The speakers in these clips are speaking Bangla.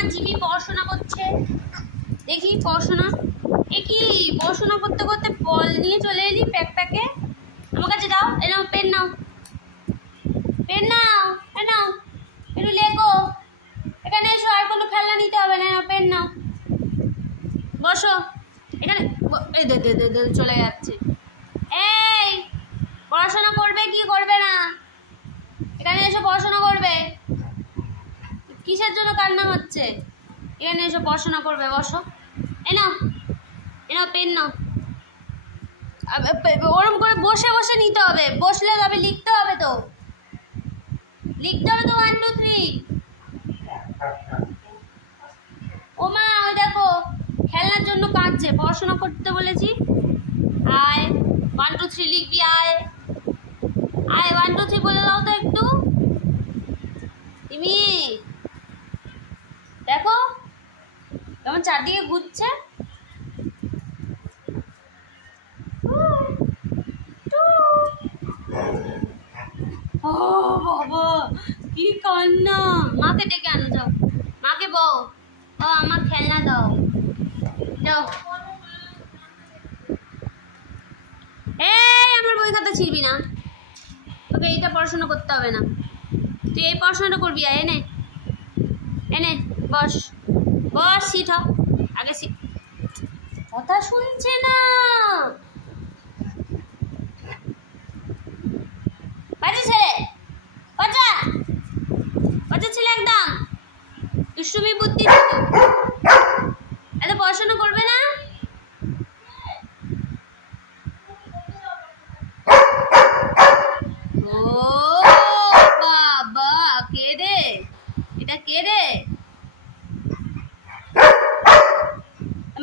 আমার জিমি পড়াশোনা করছে, দেখি পড়াশোনা। এ কি পড়াশোনা করতে করতে বল নিয়ে চলে এলি প্যাকে। আমার কাছে দাও, এ নাও পেন নাও, পেন নাও, এ নাও একটু লেখো। এখানে এসো, আর কোনো খেলনা নিতে হবে না, পেন নাও, বসো এখানে। এই দে চলে যাচ্ছে। এই পড়াশোনা করবে কি করবে না? এখানে এসে পড়াশোনা করবে। কিসের জন্য কান্না হচ্ছে? এখানে এসে পড়াশোনা করবে, বসো। এ নাও পেন নাও। ওরম করে বসে বসে নিতে হবে, বসলে তবে লিখতে হবে তো, লিখতে হবে তো 1 2 3। ও মা, ওই দেখো খেলনার জন্য কাঁদছে, পড়াশোনা করতে বলেছি। আয় 1 2 3 লিখবি, আয় 1 2 3 বলে দাও তো একটু। তুমি দেখো কেমন চারদিকে ঘুরছে। ও বাবা কি কান্না। মাকে ডেকে আনো, যাও মাকে বল, ও আমার খেলনা দাও, যাও। এই আমার বই খাতা ছিড়বি না, তোকে এইটা পড়াশোনা করতে হবে না, তুই এই পড়াশোনাটা করবি। এনে এনে বস বস, সিট হ আগে, সিট। কথা শুনছে না, বাজে ছেলে, বাজে ছেলে একদম দুষ্টুমি বুদ্ধি। এত পড়াশোনা করবে না। ও বাবা, কে রে এটা, কে রে?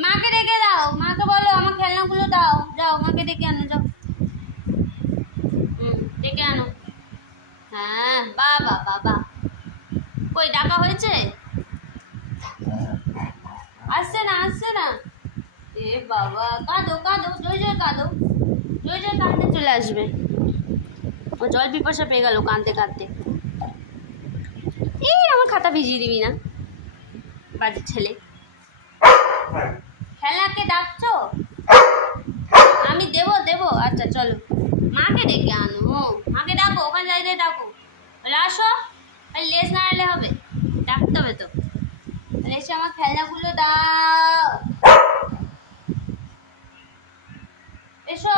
মাকে ডেকে দাও, মাকে বলো আমার খেলনাগুলো দাও, যাও মাকে ডেকে আনো, যাও ডেকে আনো। হ্যাঁ বাবা বাবা, কই ডাকা হয়েছে? আসছে না। এ বাবা, কাঁদো জয় কাঁদতে চলে আসবে। ও জল পিপাসা পেয়ে গেল কাঁদতে। এই আমার খাতা ভিজিয়ে দিবি না, বাজে ছেলে। খেলাকে ডাকছো? আমি দেবো। আচ্ছা চলো, মাকে ডেকে আনো, মাকে ডাকো, ওখানে যাইতে ডাকো, বলে আসো। লেজ নাড়ালে হবে, ডাকতে হবে তো। এসে আমার খেলনাগুলো দাও, এসো।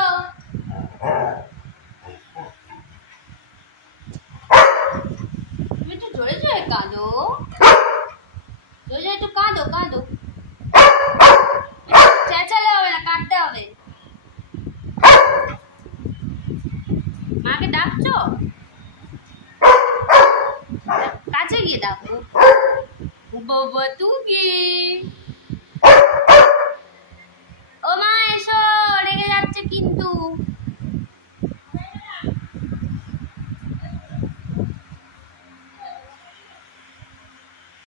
তুমি একটু জোরে কাঁদো, একটু কাঁদো। চেঁচালে হবে না, কাঁদতে হবে। মাকে ডাকছো? কাছে গিয়ে ডাকো, বাবা তুমি।